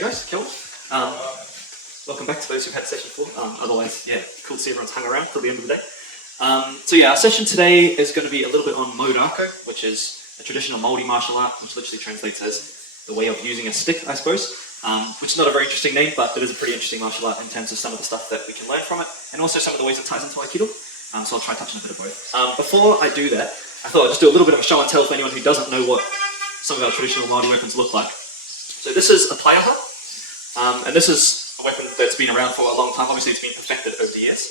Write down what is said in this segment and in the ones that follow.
guys, Kel. Welcome back to those who've had session before. Otherwise, yeah, cool to see everyone's hung around till the end of the day. So yeah, our session today is going to be a little bit on Mau Rākau, which is a traditional Māori martial art, which literally translates as the way of using a stick, I suppose. Which is not a very interesting name, but it is a pretty interesting martial art in terms of some of the stuff that we can learn from it, and also some of the ways it ties into Aikido. So I'll try touching a bit of both. Before I do that, I thought I'd just do a little bit of a show and tell for anyone who doesn't know what some of our traditional Māori weapons look like. So this is a taiaha, and this is a weapon that's been around for a long time. Obviously it's been perfected over the years,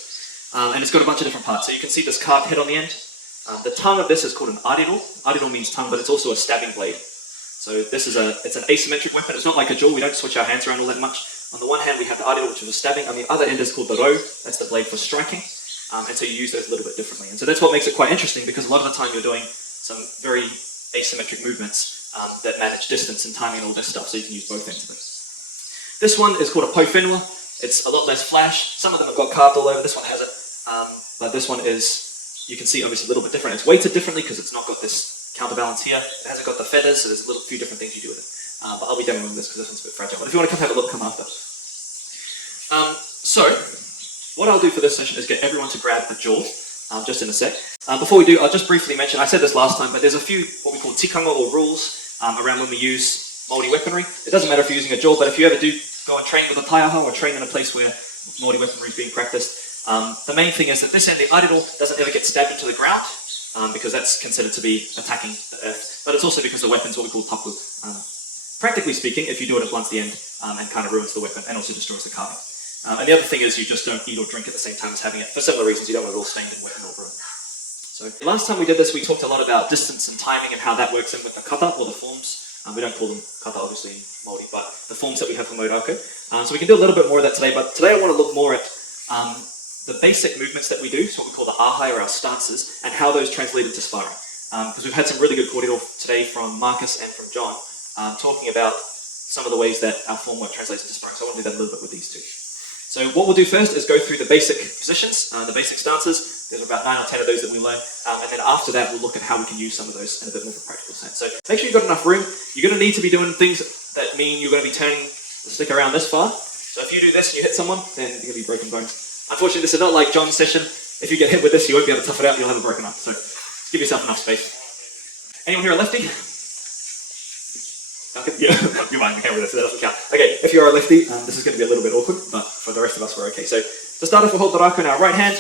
and it's got a bunch of different parts. So you can see this carved head on the end. The tongue of this is called an ariro. Ariro means tongue, but it's also a stabbing blade. So this is it's an asymmetric weapon. It's not like a jaw. We don't switch our hands around all that much. On the one hand we have the ariro, which is a stabbing. On the other end is called the rau. That's the blade for striking. And so you use those a little bit differently. And so that's what makes it quite interesting, because a lot of the time you're doing some very asymmetric movements that manage distance and timing and all this stuff, so you can use both ends of it. This one is called a po whenua. It's a lot less flash. Some of them have got carved all over. This one has it. But this one is, you can see, obviously a little bit different. It's weighted differently because it's not got this counterbalance here. It hasn't got the feathers, so there's a few different things you do with it. But I'll be demoing this because this one's a bit fragile. But if you want to come have a look, come after. So, what I'll do for this session is get everyone to grab a jaw, just in a sec. Before we do, I'll just briefly mention, I said this last time, but there's a few what we call tikanga or rules around when we use Māori weaponry. It doesn't matter if you're using a jaw, but if you ever do go and train with a taiaha or train in a place where Māori weaponry is being practiced, the main thing is that this end, the ariro, doesn't ever get stabbed into the ground, because that's considered to be attacking the earth. But it's also because the weapon's what we call tapu. Practically speaking, if you do it, it blunts the end and kind of ruins the weapon and also destroys the carving. And the other thing is you just don't eat or drink at the same time as having it. For similar reasons, you don't want it all stained and wet and all ruined. So last time we did this, we talked a lot about distance and timing and how that works in with the kata, or the forms. We don't call them kata, obviously, in Māori, but the forms that we have for Mau Rākau. So we can do a little bit more of that today, but today I want to look more at the basic movements that we do, so what we call the ahai, or our stances, and how those translate into sparring. Because we've had some really good kōrero today from Marcus and from John, talking about some of the ways that our form work translates into sparring. So I want to do that a little bit with these two. So what we'll do first is go through the basic positions, the basic stances. There's about 9 or 10 of those that we learn, and then after that we'll look at how we can use some of those in a bit more of a practical sense. So make sure you've got enough room. You're going to need to be doing things that mean you're going to be turning the stick around this far. So if you do this and you hit someone, then you're going to be broken bone. Unfortunately, this is not like John's session. If you get hit with this, you won't be able to tough it out, you'll have a broken arm. So just give yourself enough space. Anyone here a lefty? Yeah, you might be okay with this, so that doesn't count. Okay, if you're a lefty, this is going to be a little bit awkward, but for the rest of us, we're okay. So to start off, we'll hold the Rakau in our right hand.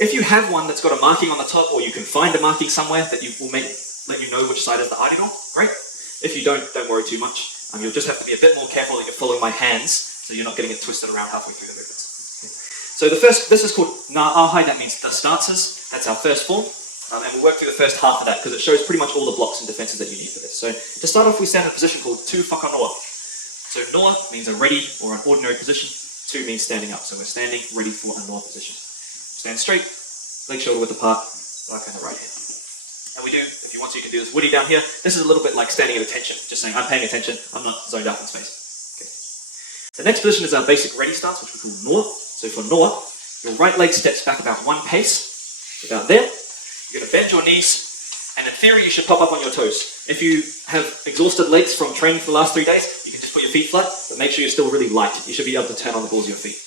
If you have one that's got a marking on the top, or you can find a marking somewhere that will let you know which side is the ariro, great. If you don't worry too much. You'll just have to be a bit more careful that you're following my hands, so you're not getting it twisted around halfway through the movements. Okay. So this is called ngā ahai, that means the stances. That's our first form. And we'll work through the first half of that because it shows pretty much all the blocks and defenses that you need for this. So to start off, we stand in a position called tu whakanoa. So noa means a ready or an ordinary position. Tu means standing up. So we're standing ready for a noa position. Stand straight, legs shoulder width apart, like in the right hand. And we do, if you want to, you can do this woody down here. This is a little bit like standing at attention, just saying I'm paying attention, I'm not zoned out in space. Okay. The next position is our basic ready stance, which we call noa. So for noa, your right leg steps back about one pace, about there. You're going to bend your knees, and in theory you should pop up on your toes. If you have exhausted legs from training for the last 3 days, you can just put your feet flat, but make sure you're still really light. You should be able to turn on the balls of your feet.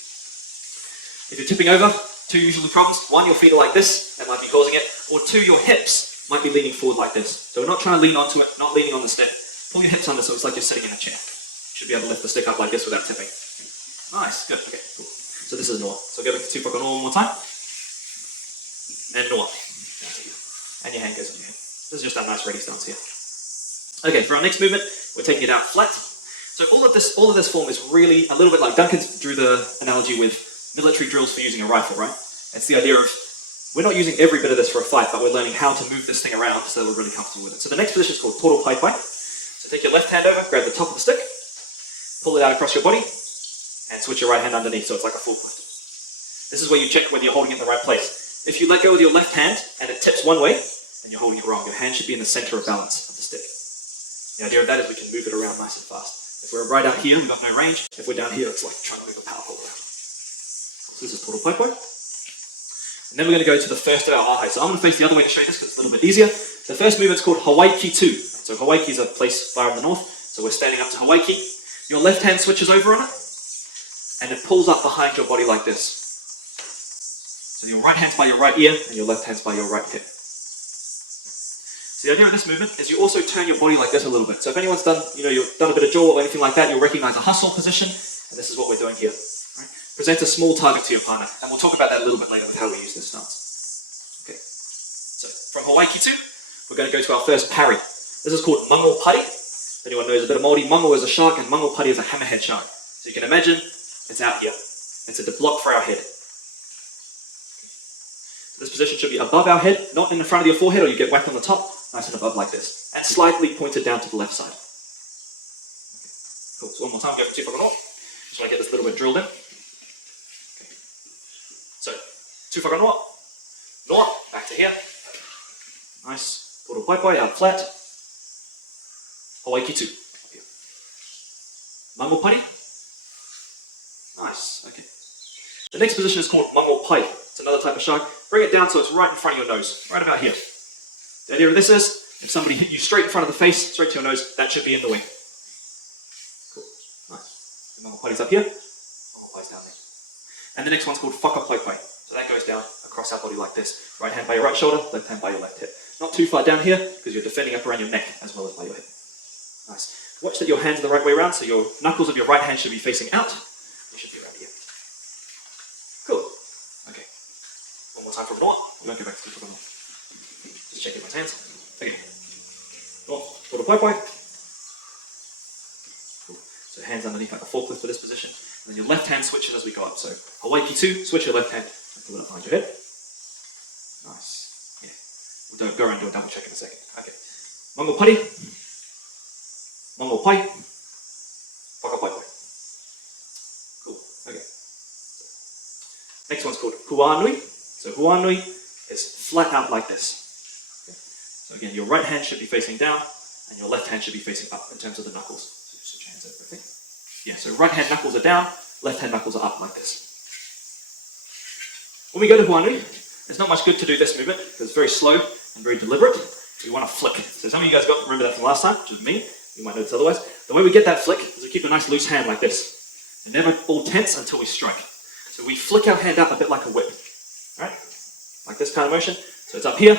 If you're tipping over, 2 usual problems. 1, your feet are like this, that might be causing it, or 2, your hips might be leaning forward like this. So we're not trying to lean onto it, not leaning on the stick. Pull your hips under so it's like you're sitting in a chair. You should be able to lift the stick up like this without tipping. Nice, good, okay, cool. So this is noa. So go back to tu whakanoa one more time. And noa. And your hand goes on your head. This is just our nice ready stance here. Okay, for our next movement, we're taking it out flat. So all of this form is really a little bit like Duncan drew the analogy with military drills for using a rifle, right? It's the idea of we're not using every bit of this for a fight, but we're learning how to move this thing around so that we're really comfortable with it. So the next position is called toro pai pai. So take your left hand over, grab the top of the stick, pull it out across your body, and switch your right hand underneath so it's like a full pistol. This is where you check whether you're holding it in the right place. If you let go with your left hand and it tips one way, then you're holding it wrong. Your hand should be in the center of balance of the stick. The idea of that is we can move it around nice and fast. If we're right out here, we've got no range. If we're down here, it's like trying to move a power pole around. So this is toro pai pai. And then we're going to go to the first of our ahai. So I'm going to face the other way to show you this because it's a little bit easier. The first movement's called Hawaii 2. So Hawaii is a place far in the north. So we're standing up to Hawaii. Your left hand switches over on it, and it pulls up behind your body like this. So your right hand's by your right ear, and your left hand's by your right hip. So the idea of this movement is you also turn your body like this a little bit. So if anyone's done, you've done a bit of jaw or anything like that, you'll recognize a hustle position, and this is what we're doing here. Right? Present a small target to your partner, and we'll talk about that a little bit later with how we use this stance. Okay. So from Hawaii Kitu, we're going to go to our first parry. This is called mango pari. If anyone knows a bit of Māori, mango is a shark and mango pari is a hammerhead shark. So you can imagine it's out here. It's a block for our head. So this position should be above our head, not in the front of your forehead or you get whacked on the top, nice and above like this. And slightly pointed down to the left side. Okay. Cool, so one more time, go for 2 whakanoa. Just want to get this a little bit drilled in. Okay. So, 2 whakanoa, noa, back to here. Nice, poro pai pai, out flat. Hawaii Kitu. Mango pari. Nice, okay. The next position is called mango pai. It's another type of shark. Bring it down so it's right in front of your nose, right about here. The idea of this is, if somebody hit you straight in front of the face, straight to your nose, that should be in the wing. Cool, nice. The mango pari's up here, mango pai's down there. And the next one's called whakapaipai. So that goes down across our body like this. Right hand by your right shoulder, left hand by your left hip. Not too far down here, because you're defending up around your neck as well as by your hip. Nice. Watch that your hands are the right way around, so your knuckles of your right hand should be facing out. They should be around here. Cool. Okay. One more time from noa. We won't go back to the noa. Just check everyone's hands. Okay. Noa. Poro pai pai. Cool. So hands underneath like a forklift for this position. And then your left hand switches as we go up. So Hawaii Kitu, switch your left hand and pull it up behind your head. Nice. Yeah. We'll go around and do a double check in a second. Okay. Mango pari. Mango pai. Whakapaipai. Cool. Okay. Next one's called huanui. So huanui is flat out like this. Okay. So again, your right hand should be facing down, and your left hand should be facing up in terms of the knuckles. So just switch your hands over, okay? Yeah, so right hand knuckles are down, left hand knuckles are up like this. When we go to huanui, there's not much good to do this movement, because it's very slow and very deliberate. We want to flick. So some of you guys remember that from last time, which is me. You might notice otherwise. The way we get that flick is we keep a nice loose hand like this. And never all tense until we strike. So we flick our hand up a bit like a whip. Right? Like this kind of motion. So it's up here.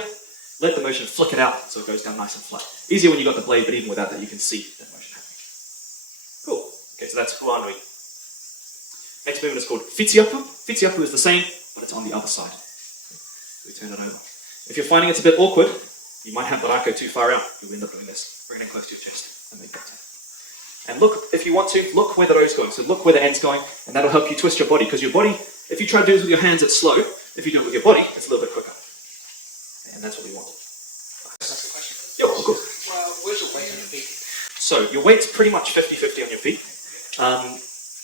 Let the motion flick it out so it goes down nice and flat. Easier when you've got the blade, but even without that you can see that motion happening. Cool. Okay, so that's huanui. Next movement is called whitiapu. Whitiapu is the same, but it's on the other side. So we turn it over. If you're finding it's a bit awkward, you might have the Rakau too far out. You'll end up doing this. Bring it in close to your chest. And make that turn. And look, if you want to, look where the roe's going. So look where the end's going, and that'll help you twist your body. Because your body, if you try to do this with your hands, it's slow. If you do it with your body, it's a little bit quicker. And that's what we want. That's the question. Yeah, of course. Well, where's your weight on your feet? So your weight's pretty much 50-50 on your feet.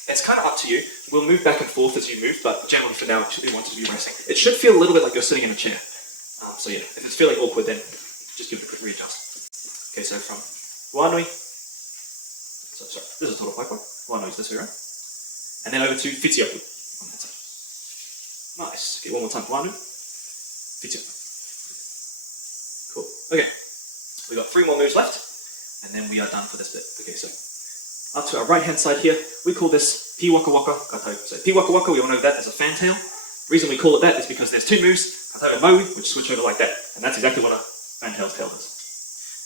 It's kind of up to you. We'll move back and forth as you move, but generally for now, we want to be resting. It should feel a little bit like you're sitting in a chair. So yeah, if it's feeling awkward, then just give it a quick readjust. Okay, so from huanui, sorry, this is toro pai pai. Huanui is this way, right? And then over to whitiapu on that side. Nice. Okay, one more time. Huanui, whitiapu. Cool. Okay, we've got 3 more moves left, and then we are done for this bit. Okay, so up to our right hand side here, we call this pi waka waka katau. So pi waka waka, we all know that as a fantail. The reason we call it that is because there's 2 moves, katau and maui, which switch over like that, and that's exactly what a fantail's tail does.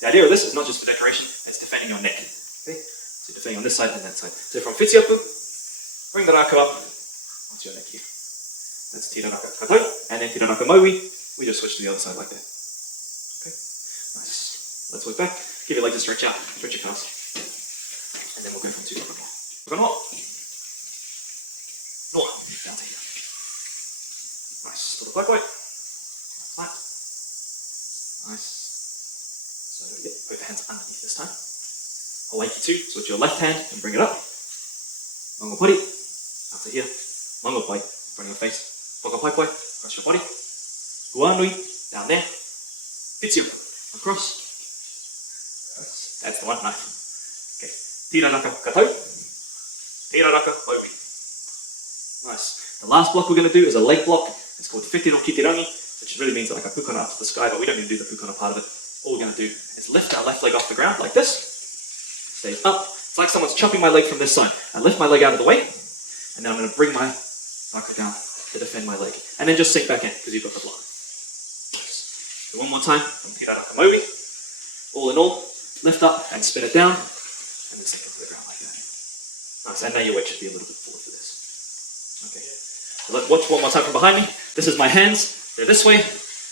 The idea of this is not just for decoration, it's defending your neck. Okay? So defending on this side and that side. So from whitiapu, bring the Rakau up onto your neck here. That's tiraraka katau, and then tiraraka maui, we just switch to the other side like that. Okay? Nice. Let's work back. Give your legs a stretch out, stretch your calves. And then we'll go from 2 whakanoa. Whakanoa. Noa. Down to here. Nice. Toro pai pai. Flat. Nice. So, yeah, put your hands underneath this time. Hawaii Kitu, switch your left hand and bring it up. Mango pari, up to here. Mango pai, in front of your face. Whakapaipai, across your body. Huanui, down there. Whitiapu, across. That's the one, nice. Okay, tiraraka katau. Tiraraka maui. Nice. The last block we're going to do is a leg block. It's called whiti no kitirangi, which really means like a pukana up to the sky, but we don't need to do the pukana part of it. All we're going to do is lift our left leg off the ground like this. Stays up. It's like someone's chopping my leg from this side. I lift my leg out of the way, and then I'm going to bring my rākau down to defend my leg. And then just sink back in, because you've got the block. Nice. So one more time, from Tira Rākau Maori. All in all, lift up and spin it down, and then sink it to the ground like that. Nice, and now your weight should be a little bit forward for this. Okay. So let's watch one more time from behind me. This is my hands, they're this way,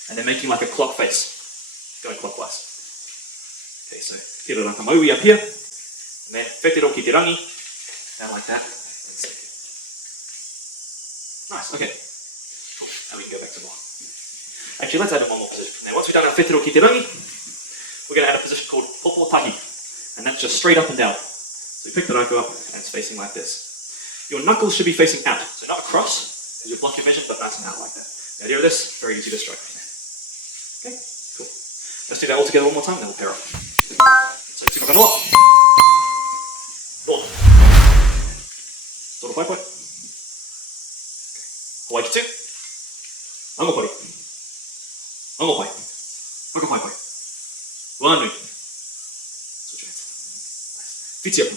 and they're making like a clock face, going clockwise. Okay, so Tira Rākau Maori up here, and then whetero ki te rangi, down like that, and sink it. Nice, okay. Cool, and we can go back to one. Actually, let's add in one more position from there. Once we've done our whetero ki te rangi, we're going to add a position called popo tahi, and that's just straight up and down. So you pick the rākau up, and it's facing like this. Your knuckles should be facing out, so not across, because you'll block your vision, but nice and out like that. The idea of this, very easy to strike. Okay, cool. Let's do that all together one more time, then we'll pair up. So, tūmaka noa. Roll. Toro pai pai. Hawaii ki tū. Ango pari. Ango pai. Waka pai pai. Wānui. Switch your hands. Nice. Whiti up.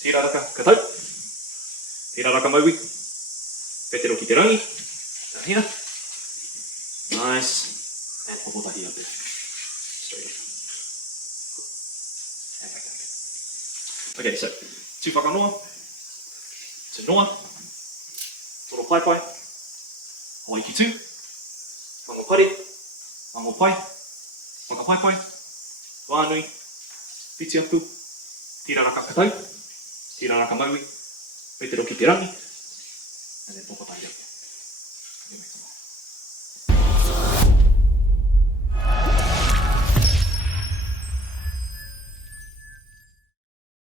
Tira raka katau. Tira raka maui. Whetero ki te rangi. Down here. Nice. And popo tahi up there. Straight up. And back down again. Okay, so tū whakanoa. To noa. Toro pai pai. Hawaii ki tū. Ango pari. Ango pai. Waka pai pai. Wānui. Whiti apu. Tira raka katau. Tira raka maui. Whetero ki te rangi. And then popo tahi.